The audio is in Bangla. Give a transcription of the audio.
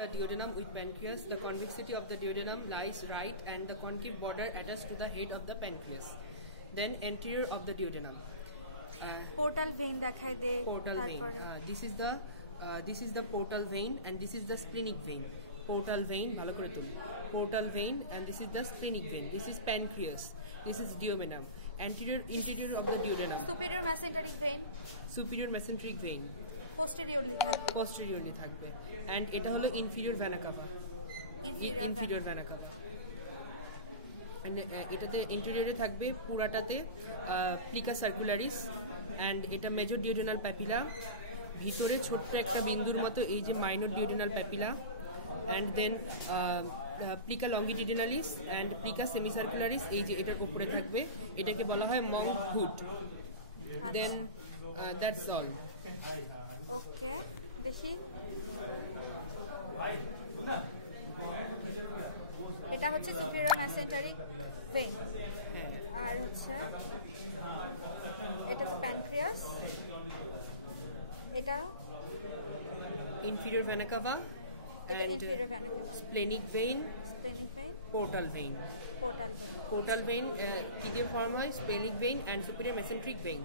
the duodenum with pancreas. The convexity of the duodenum lies right and the concave border attached to the head of the pancreas. Then anterior of the duodenum. Portal vein dekhai de. Portal vein. This is the portal vein and this is the splenic vein. Portal vein, bhalo kore tul. Portal vein and this is the splenic vein. This is pancreas. This is duodenum. Interior of the duodenum. Superior mesenteric vein. Superior mesenteric vein. Posteriorly থাকবে and এটা হলো inferior vena cava. Inferior vena cava. and এটাতে interior-এ থাকবে পুরাটাতে plica circularis and এটা major duodenal papilla, ভিতরে ছোট্ট একটা বিন্দুর মতো এই যে minor duodenal papilla, and then plica longitudinalis and plica semicircularis এই যে এটার উপরে থাকবে, এটাকে বলা হয় monk hood. Then that's all. এটা হচ্ছে superior mesenteric vein আর হচ্ছে এটা pancreas, এটা inferior vena cava and splenic vein, portal vein. Portal vein কি দিয়ে ফর্ম হয়? splenic vein and superior mesenteric vein.